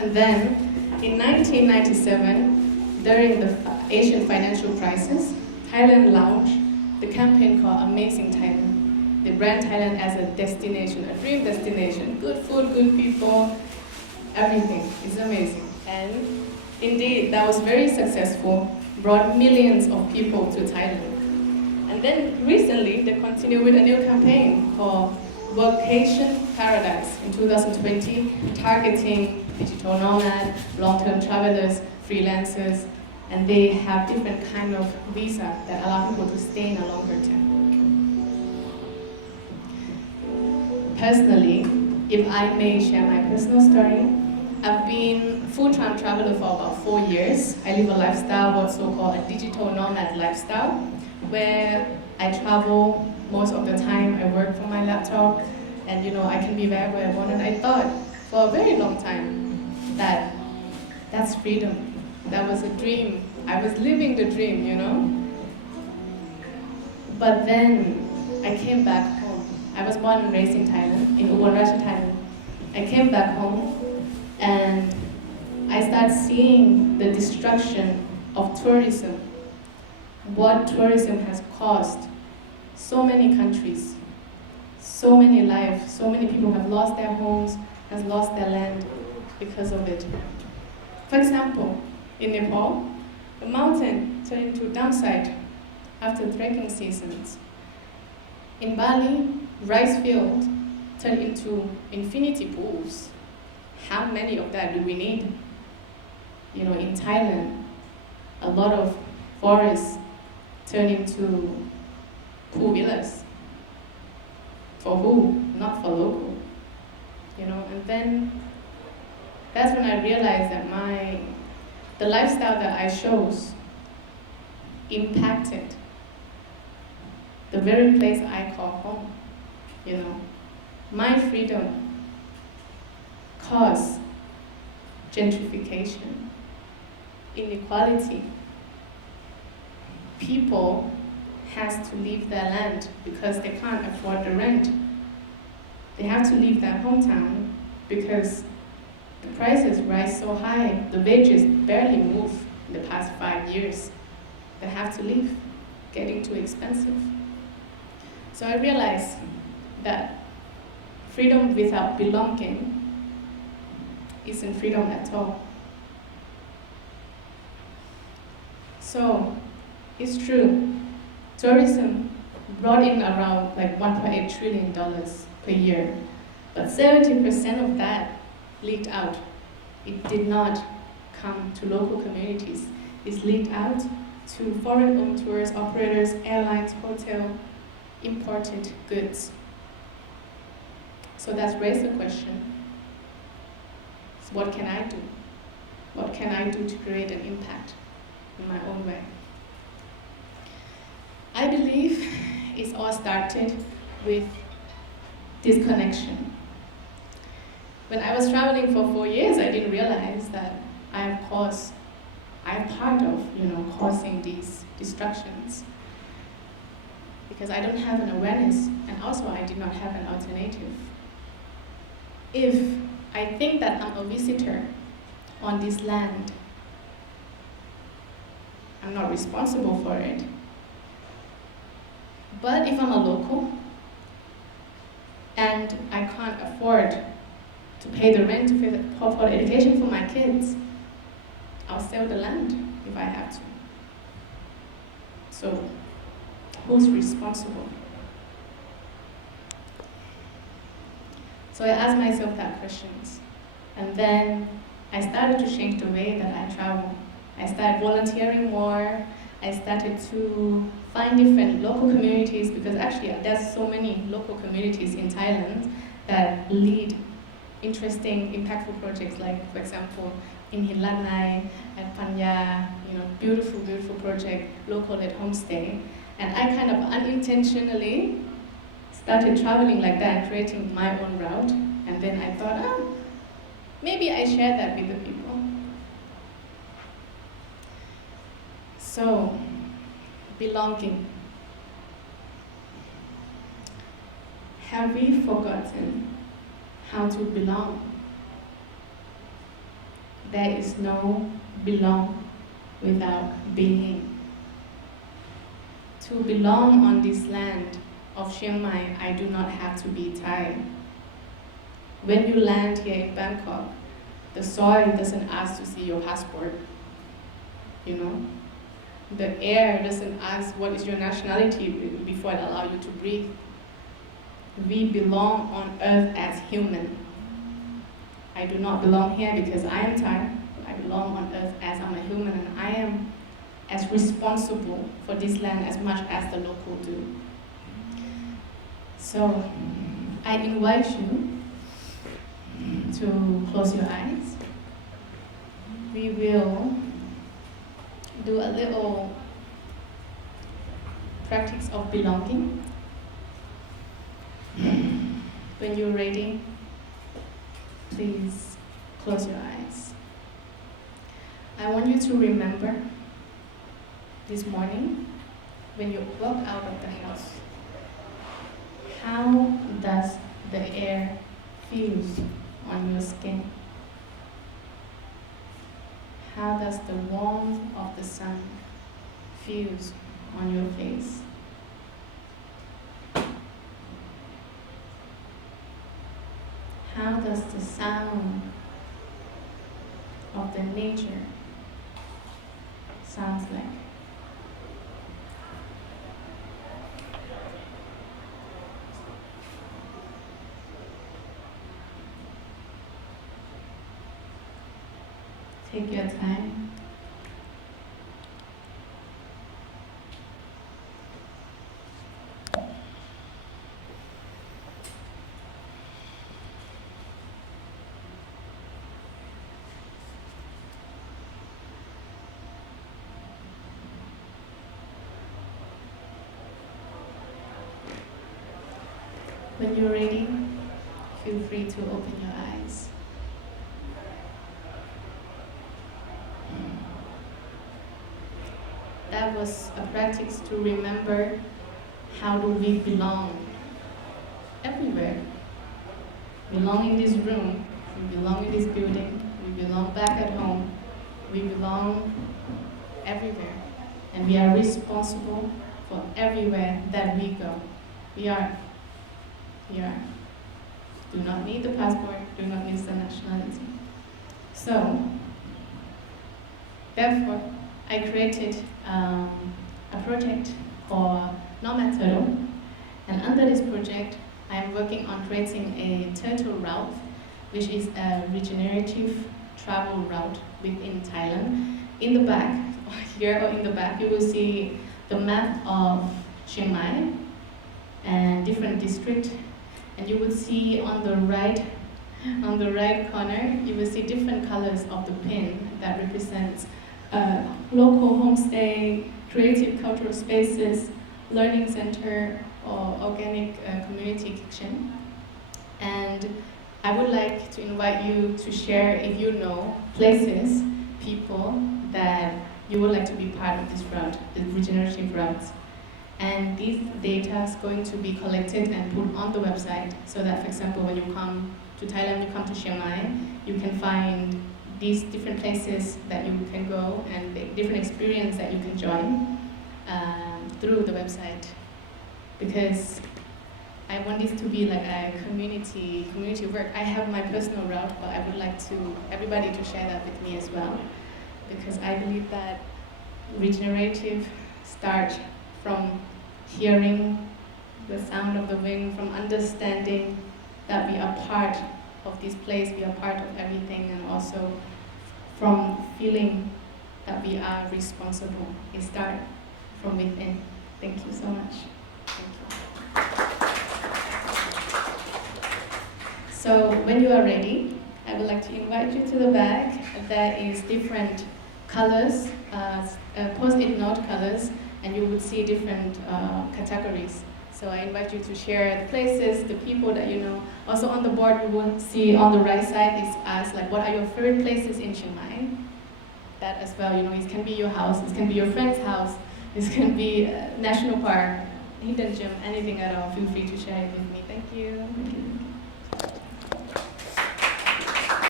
And then, in 1997, during the Asian financial crisis, Thailand launched the campaign called Amazing Thailand. They brand Thailand as a destination, a dream destination. Good food, good people, everything is amazing. And indeed, that was very successful, brought millions of people to Thailand. And then recently, they continued with a new campaign called Vacation Paradise in 2020, targeting digital nomad, long-term travelers, freelancers, and they have different kind of visa that allow people to stay in a longer term. Personally, if I may share my personal story, I've been full-time traveler for about 4 years. I live a lifestyle, what's so-called a digital nomad lifestyle, where I travel most of the time. I work from my laptop, and I can be wherever I want. And I thought for a very long time that that's freedom. That was a dream. I was living the dream, But then I came back home. I was born and raised in Thailand, in Ubon Ratcha, Thailand. I came back home and I started seeing the destruction of tourism. What tourism has caused so many countries, so many lives, so many people have lost their homes, has lost their land because of it. For example, in Nepal, a mountain turned into a dump site after trekking seasons. In Bali, rice field turned into infinity pools. How many of that do we need? In Thailand, a lot of forests turn into pool villas. For who? Not for local. And then that's when I realized that the lifestyle that I chose impacted the very place I call home. My freedom caused gentrification, inequality. People has to leave their land because they can't afford the rent. They have to leave their hometown because the prices rise so high. The wages barely move in the past 5 years. They have to leave, getting too expensive. So I realized that freedom without belonging isn't freedom at all. So it's true, tourism brought in around like $1.8 trillion per year, but 70% of that leaked out. It did not come to local communities. It's leaked out to foreign-owned tourist operators, airlines, hotel, imported goods. So that's raised the question, so what can I do? What can I do to create an impact in my own way? I believe it all started with disconnection. When I was traveling for 4 years, I didn't realize that I'm part of, causing these destructions. Because I don't have an awareness, and also I did not have an alternative. If I think that I'm a visitor on this land, I'm not responsible for it. But if I'm a local, and I can't afford to pay the rent, to pay for the education for my kids, I'll sell the land if I have to. So, who's responsible? So I asked myself that questions. And then I started to change the way that I travel. I started volunteering more. I started to find different local communities, because actually there's so many local communities in Thailand that lead interesting, impactful projects, like, for example, in Hilanai at Panya, beautiful, beautiful project, local-led homestay. And I kind of unintentionally started traveling like that, creating my own route. And then I thought, maybe I share that with the people. So, belonging. Have we forgotten how to belong? there is no belong without being. To belong on this land of Chiang Mai, I do not have to be Thai. When you land here in Bangkok, the soil doesn't ask to see your passport, you know? The air doesn't ask what is your nationality before it allows you to breathe. We belong on earth as human. I do not belong here because I am Thai. I belong on earth as I'm a human, and I am as responsible for this land as much as the local do. So I invite you to close your eyes. We will do a little practice of belonging. When you're ready, please close your eyes. I want you to remember this morning when you walk out of the house, how does the air feel on your skin? How does the warmth of the sun feel on your face? How does the sound of the nature sounds like? Take your time. When you're ready, feel free to open your eyes. That was a practice to remember how do we belong everywhere. We belong in this room, we belong in this building, we belong back at home, we belong everywhere. And we are responsible for everywhere that we go. We are. Do not need the passport, do not need the nationality. So, therefore, I created a project called Nomad Turtle, and under this project, I am working on creating a turtle route, which is a regenerative travel route within Thailand. In the back, here or in the back, you will see the map of Chiang Mai and different districts, and you will see on the right corner, you will see different colors of the pin that represents local homestay, creative cultural spaces, learning center, or organic community kitchen. And I would like to invite you to share if you know places, people that you would like to be part of this route, the regenerative route. And this data is going to be collected and put on the website so that, for example, when you come to Thailand, you come to Chiang Mai, you can find these different places that you can go and the different experience that you can join through the website. Because I want this to be like a community work. I have my personal route, but I would like everybody to share that with me as well. Because I believe that regenerative starts from hearing the sound of the wind, from understanding that we are part of this place, we are part of everything, and also from feeling that we are responsible. It starts from within. Thank you so much. Thank you. So when you are ready, I would like to invite you to the back. There is different colors, post-it note colors, and you would see different categories. So I invite you to share the places, the people that you know. Also on the board, you will see on the right side is asked like, what are your favorite places in Chiang Mai? That as well, you know, it can be your house, it can be your friend's house, it can be a national park, hidden gem, anything at all. Feel free to share it with me. Thank you.